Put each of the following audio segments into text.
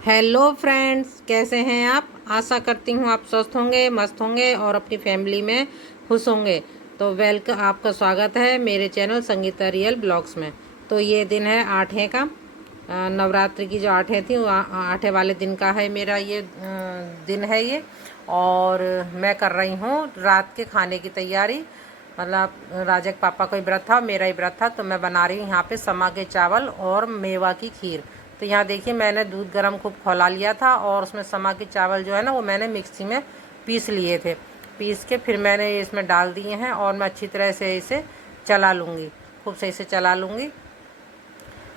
Hello friends, कैसे हैं आप। आशा करती हूँ आप स्वस्थ होंगे, मस्त होंगे और अपनी फैमिली में खुश होंगे। तो वेलकम, आपका स्वागत है मेरे चैनल संगीता रियल ब्लॉग्स में। तो ये दिन है आठवें का, नवरात्रि की जो आठवें थी वो आठवें वाले दिन का है मेरा ये दिन है ये। और मैं कर रही हूँ रात के खाने की तैयारी। मतलब राजा के पापा का ही व्रत था, मेरा ही व्रत था, तो मैं बना रही हूँ यहाँ पे समा के चावल और मेवा की खीर। तो यहाँ देखिए मैंने दूध गर्म खूब खौला लिया था और उसमें समा के चावल जो है ना वो मैंने मिक्सी में पीस लिए थे। पीस के फिर मैंने इसमें डाल दिए हैं और मैं अच्छी तरह से इसे चला लूँगी, खूब सही से चला लूँगी।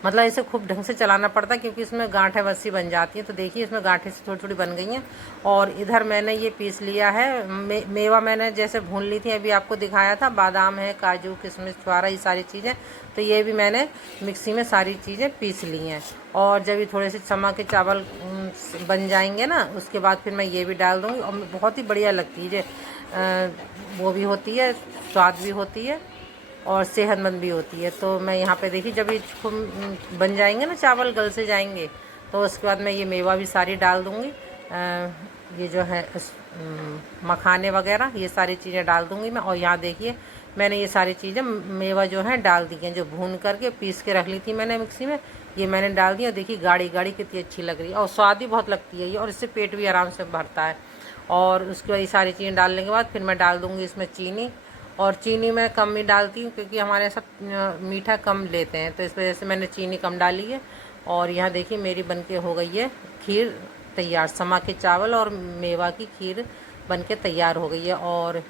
मतलब इसे खूब ढंग से चलाना पड़ता है क्योंकि इसमें गांठें वसी बन जाती हैं। तो देखिए इसमें गांठें से थोड़ी थोड़ी बन गई हैं। और इधर मैंने ये पीस लिया है मेवा मैंने जैसे भून ली थी, अभी आपको दिखाया था। बादाम है, काजू, किशमिश, छुआरा, ये सारी चीज़ें। तो ये भी मैंने मिक्सी में सारी चीज़ें पीस ली हैं। और जब ये थोड़े से समा के चावल बन जाएंगे ना, उसके बाद फिर मैं ये भी डाल दूँगी और बहुत ही बढ़िया लगती है। वो भी होती है, स्वाद भी होती है और सेहतमंद भी होती है। तो मैं यहाँ पे देखिए जब ये बन जाएंगे ना, चावल गल से जाएंगे, तो उसके बाद मैं ये मेवा भी सारी डाल दूँगी। ये जो है मखाने वगैरह ये सारी चीज़ें डाल दूँगी मैं। और यहाँ देखिए मैंने ये सारी चीज़ें मेवा जो है डाल दी हैं, जो भून करके पीस के रख ली थी मैंने मिक्सी में, ये मैंने डाल दी। और देखिए गाढ़ी गाढ़ी कितनी अच्छी लग रही है और स्वाद भी बहुत लगती है ये, और इससे पेट भी आराम से भरता है। और उसके बाद ये सारी चीज़ें डालने के बाद फिर मैं डाल दूँगी इसमें चीनी। और चीनी मैं कम ही डालती हूँ क्योंकि हमारे सब मीठा कम लेते हैं, तो इस वजह से मैंने चीनी कम डाली है। और यहाँ देखिए मेरी बनके हो गई है खीर तैयार, समा के चावल और मेवा की खीर बनके तैयार हो गई है। और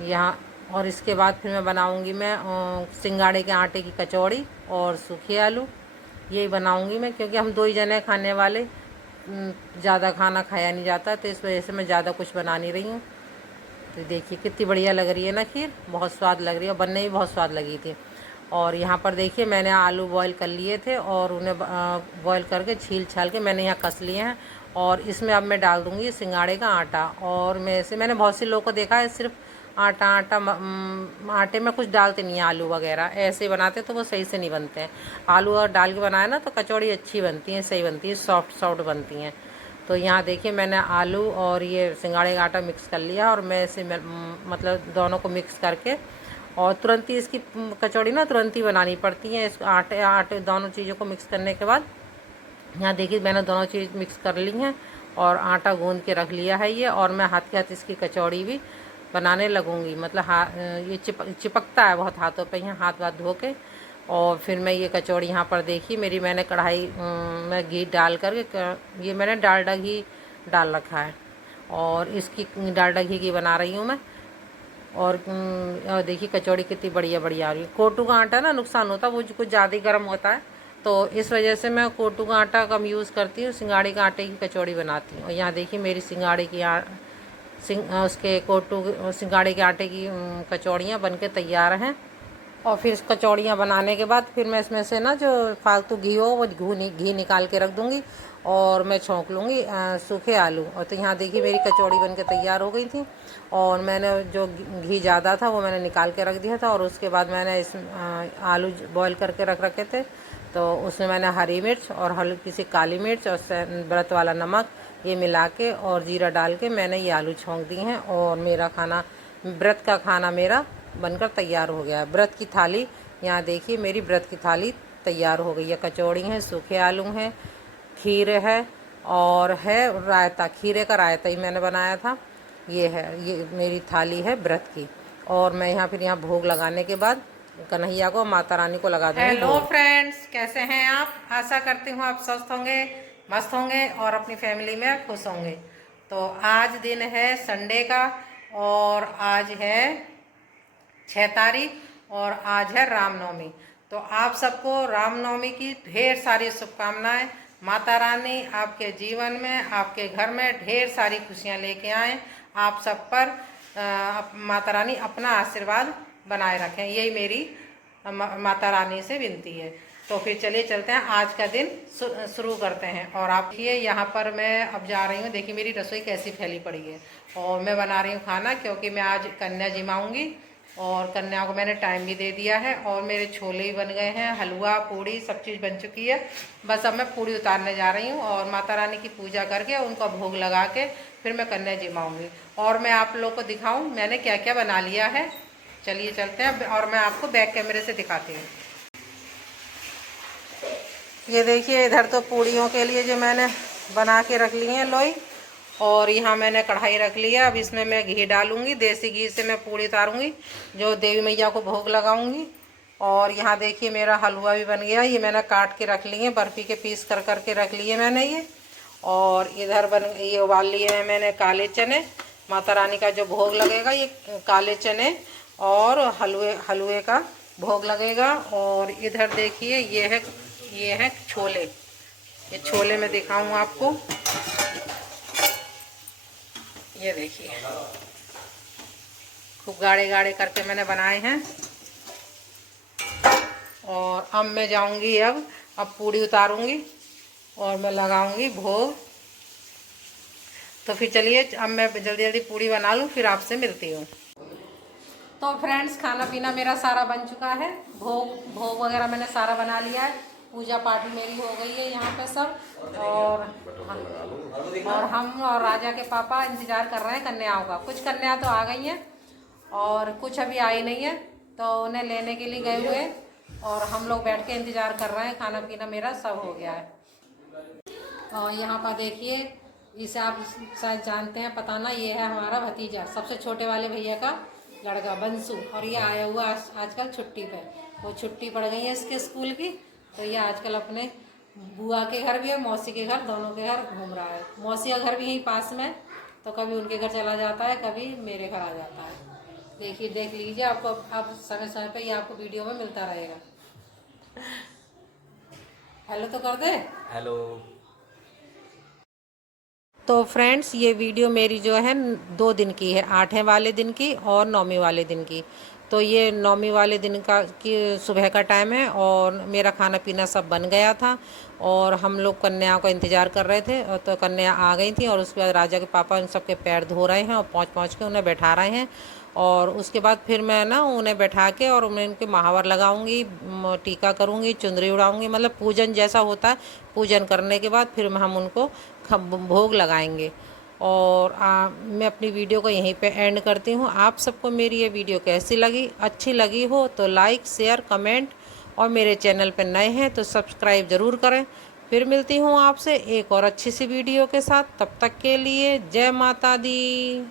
यहाँ और इसके बाद फिर मैं बनाऊँगी मैं सिंगाड़े के आटे की कचौड़ी और सूखे आलू। यही बनाऊँगी मैं क्योंकि हम दो ही जने खाने वाले, ज़्यादा खाना खाया नहीं जाता, तो इस वजह से मैं ज़्यादा कुछ बना नहीं रही हूँ। तो देखिए कितनी बढ़िया लग रही है ना खीर, बहुत स्वाद लग रही है और बनने भी बहुत स्वाद लगी थी। और यहाँ पर देखिए मैंने आलू बॉईल कर लिए थे और उन्हें बॉईल करके छील छाल के मैंने यहाँ कस लिए हैं। और इसमें अब मैं डाल दूँगी सिंगाड़े का आटा। और मैंने बहुत से लोगों को देखा है सिर्फ आटा आटा आटे में कुछ डालते नहीं हैं, आलू वगैरह ऐसे बनाते तो वो सही से नहीं बनते हैं। आलू और डाल के बनाए ना तो कचौड़ी अच्छी बनती है, सही बनती है, सॉफ्ट सॉफ्ट बनती हैं। तो यहाँ देखिए मैंने आलू और ये सिंगाड़े का आटा मिक्स कर लिया और मैं इसे मतलब दोनों को मिक्स करके, और तुरंत ही इसकी कचौड़ी ना तुरंत ही बनानी पड़ती है। इस आटे आटे दोनों चीज़ों को मिक्स करने के बाद यहाँ देखिए मैंने दोनों चीज़ मिक्स कर ली हैं और आटा गूंद के रख लिया है ये। और मैं हाथ के हाथ इसकी कचौड़ी भी बनाने लगूँगी। मतलब ये चिपकता है बहुत हाथों पे, यहाँ हाथ वाथ धो के। और फिर मैं ये कचौड़ी यहाँ पर देखी मेरी, मैंने कढ़ाई में घी डाल करके, ये मैंने डालडा घी डाल रखा है और इसकी डालडा घी की बना रही हूँ मैं। और देखिए कचौड़ी कितनी बढ़िया बढ़िया आ रही है। कोटू का आटा ना नुकसान होता है, वो कुछ ज़्यादा ही गर्म होता है, तो इस वजह से मैं कोटू का आटा कम यूज़ करती हूँ, सिंगाड़ी का आटे की कचौड़ी बनाती हूँ। और यहाँ देखिए मेरी सिंगाड़ी की उसके कोटू सिंगाड़े के आटे की कचौड़ियाँ बनके तैयार हैं। और फिर इस कचौड़ियाँ बनाने के बाद फिर मैं इसमें से ना जो फालतू घी हो वो घी निकाल के रख दूँगी और मैं छौंक लूँगी सूखे आलू। और तो यहाँ देखिए मेरी कचौड़ी बनके तैयार हो गई थी। और मैंने जो घी ज़्यादा था वो मैंने निकाल के रख दिया था। और उसके बाद मैंने इस आलू बॉईल करके रख रखे थे, तो उसमें मैंने हरी मिर्च और हल्की सी काली मिर्च और व्रत वाला नमक ये मिला के और जीरा डाल के मैंने ये आलू छौंक दी हैं। और मेरा खाना, व्रत का खाना मेरा बनकर तैयार हो गया। व्रत की थाली, यहाँ देखिए मेरी व्रत की थाली तैयार हो गई है। कचौड़ी हैं, सूखे आलू हैं, खीर है और है रायता, खीरे का रायता ही मैंने बनाया था। ये है, ये मेरी थाली है व्रत की। और मैं यहाँ फिर यहाँ भोग लगाने के बाद कन्हैया को, माता रानी को लगा दूँगी। हेलो फ्रेंड्स, कैसे हैं आप। आशा करती हूँ आप स्वस्थ होंगे, मस्त होंगे और अपनी फैमिली में खुश होंगे। तो आज दिन है संडे का और आज है 6 तारीख और आज है रामनवमी। तो आप सबको रामनवमी की ढेर सारी शुभकामनाएं। माता रानी आपके जीवन में, आपके घर में ढेर सारी खुशियां लेके आए। आप सब पर माता रानी अपना आशीर्वाद बनाए रखें, यही मेरी माता रानी से विनती है। तो फिर चलिए चलते हैं, आज का दिन शुरू करते हैं। और आप ये यहाँ पर मैं अब जा रही हूँ, देखिए मेरी रसोई कैसी फैली पड़ी है। और मैं बना रही हूँ खाना क्योंकि मैं आज कन्या जिमाऊँगी और कन्या को मैंने टाइम भी दे दिया है और मेरे छोले भी बन गए हैं, हलवा पूड़ी सब चीज़ बन चुकी है। बस अब मैं पूड़ी उतारने जा रही हूँ और माता रानी की पूजा करके उनका भोग लगा के फिर मैं कन्या जिमाऊँगी और मैं आप लोगों को दिखाऊँ मैंने क्या क्या बना लिया है। चलिए चलते हैं और मैं आपको बैक कैमरे से दिखाती हूँ। ये देखिए इधर तो पूड़ियों के लिए जो मैंने बना के रख ली है लोई, और यहाँ मैंने कढ़ाई रख लिया। अब इसमें मैं घी डालूंगी, देसी घी से मैं पूड़ी उतारूंगी जो देवी मैया को भोग लगाऊंगी। और यहाँ देखिए मेरा हलवा भी बन गया, ये मैंने काट के रख लिए, बर्फ़ी के पीस कर करके रख लिए मैंने ये। और इधर ये उबाल लिए हैं मैंने काले चने, माता रानी का जो भोग लगेगा ये काले चने और हलवे का भोग लगेगा। और इधर देखिए ये है छोले, ये छोले मैं दिखाऊँ आपको। ये देखिए खूब गाढ़े गाढ़े करके मैंने बनाए हैं। और अब मैं जाऊंगी, अब पूड़ी उतारूंगी और मैं लगाऊंगी भोग। तो फिर चलिए अब मैं जल्दी जल्दी पूड़ी बना लूँ, फिर आपसे मिलती हूँ। तो फ्रेंड्स खाना पीना मेरा सारा बन चुका है, भोग वगैरह मैंने सारा बना लिया है, पूजा पाठ मेरी हो गई है यहाँ पे सब। और हम और राजा के पापा इंतज़ार कर रहे हैं कन्याओं का। कुछ कन्या तो आ गई हैं और कुछ अभी आई नहीं है, तो उन्हें लेने के लिए गए हुए और हम लोग बैठ के इंतज़ार कर रहे हैं। खाना पीना मेरा सब हो गया है। और यहाँ पर देखिए, इसे आप शायद जानते हैं, पता ना, ये है हमारा भतीजा, सबसे छोटे वाले भैया का लड़का बंसू। और ये आया हुआ आजकल छुट्टी पे, वो छुट्टी पड़ गई है इसके स्कूल की, तो ये आजकल अपने बुआ के घर भी है, मौसी के घर, दोनों के घर घूम रहा है। मौसी का घर भी यहीं पास में, तो कभी उनके घर चला जाता है, कभी मेरे घर आ जाता है। देखिए देख लीजिए, आपको आप समय समय पे ये आपको वीडियो में मिलता रहेगा। हेलो तो कर दे, हेलो। तो फ्रेंड्स ये वीडियो मेरी जो है 2 दिन की है, 8वें वाले दिन की और 9वें वाले दिन की। तो ये 9वें वाले दिन का की सुबह का टाइम है और मेरा खाना पीना सब बन गया था और हम लोग कन्या का इंतज़ार कर रहे थे। और तो कन्या आ गई थी और उसके बाद राजा के पापा उन सबके पैर धो रहे हैं और पहुँच के उन्हें बैठा रहे हैं। और उसके बाद फिर मैं ना उन्हें बैठा के और मैं उनके महावर लगाऊंगी, टीका करूंगी, चुंदरी उड़ाऊंगी, मतलब पूजन जैसा होता है। पूजन करने के बाद फिर हम उनको भोग लगाएंगे। और मैं अपनी वीडियो को यहीं पे एंड करती हूँ। आप सबको मेरी ये वीडियो कैसी लगी, अच्छी लगी हो तो लाइक शेयर कमेंट, और मेरे चैनल पर नए हैं तो सब्सक्राइब ज़रूर करें। फिर मिलती हूँ आपसे एक और अच्छी सी वीडियो के साथ, तब तक के लिए जय माता दी।